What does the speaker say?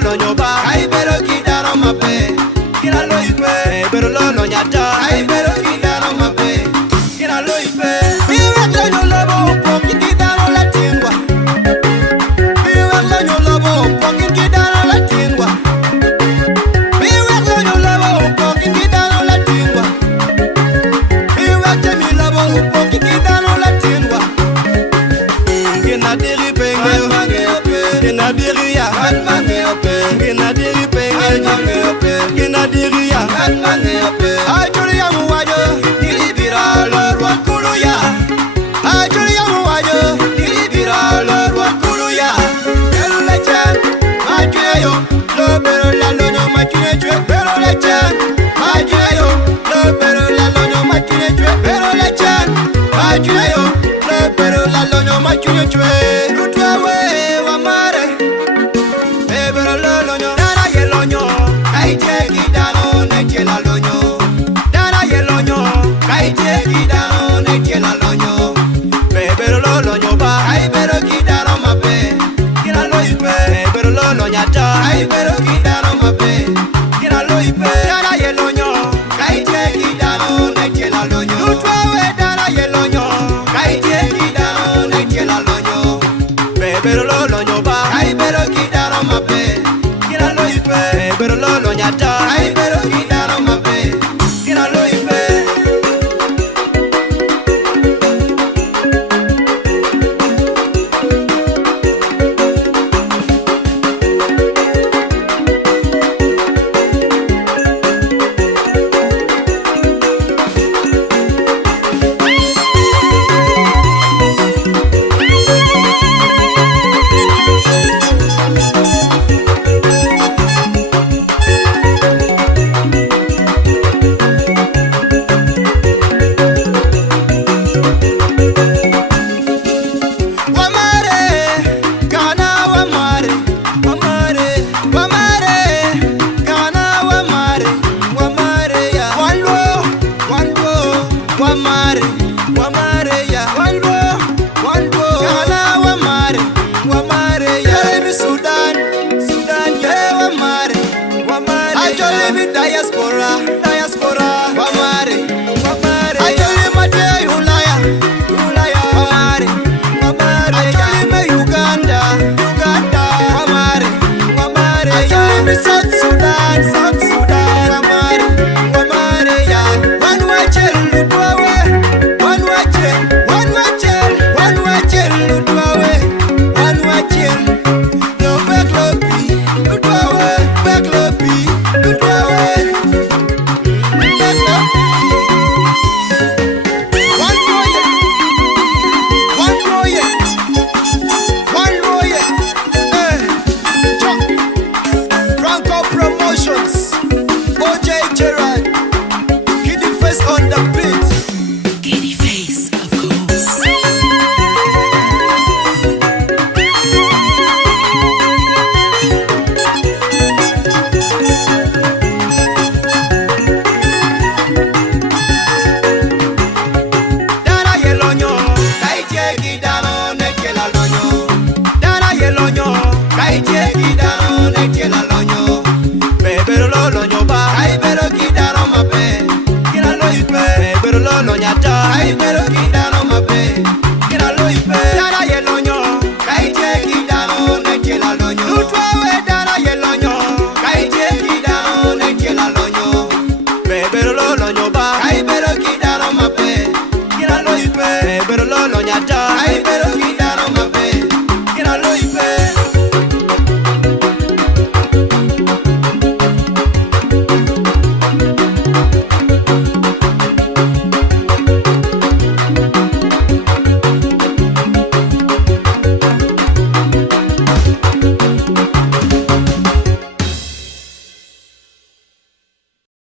lo nyoba Ay pero quitaron mape. Kira lo ipe Pero lo nyata Ay pero quitaron mape. Kira lo ipe Vive lo yo lobo, porque quitaron la tingua. Vive lo yo lobo, porque quitaron la tingua. Vive lo yo lobo, porque quitaron la tingua. Vive mi lobo, porque quitaron la tingua. Kina diri penge Kina diri ya Kina diri penge Kina diri ya Ay Julia muwayo, Iribira lo roi kuluya ay Julia muwayo, Iribira lo roi kuluya pero le chan, ay Julia lo pero la loño machine chue, pero le chan, ay Julia lo pero la loño machine chue, pero le chan, ay Julia lo pero la loño machine chue. Lutwa we wa mare, pero lo loño, Dara ye loño ay che quitano ne che la loño, Dara ye loño ay che quitano ne che la loño, Pero lo nyoba ay pero quitano mape, Kira lo ipe Pero lo nyata ay pero quitano mape. Kira lo ipe Dara ye loño Ay che quitano ne che la loño. Lutwa we dara ye loño Ay che quitano ne che la loño. Pero lo nyoba Ay pero quitano mape. Kira lo ipe Pero lo nyata Ay pero quitano mape. Kira lo ipe Wamare, Ghana wamare, wamare, wamare, Ghana wamare, wamare ya. Wanwo, wamare, wamare ya. Wanwo, Ghana wamare, wamare ya. Live in Sudan, yeah wamare, wamare. I just live in diaspora, wamare. I just live my day Ulaya, wamare. I just live in Uganda, wamare. I just live in South Sudan, wamare ya. One wachel lutwawe, one wachel lutwawe, one wachel. No beklopi, lutwawe, lutwawe. One lawyer, Franco Promotions, OJ Gerard, Kiddy Face on the beat. Giddy face, of course. Dara ye loño Kai che quitano ne che la loño, Dara ye loño kai che quitano ne che la loño, Pero lo nyoba ay pero quitano mape, Kira lo ipe Pero lo nyata ay pero quitano mape, Kira lo ipe Dara ye loño kai che quitano ne che la loño, Lutwa we dara ye loño kai che quitano ne che la loño, Pero lo nyoba ay pero quitano mape, Kira lo ipe Pero lo nyata ay pero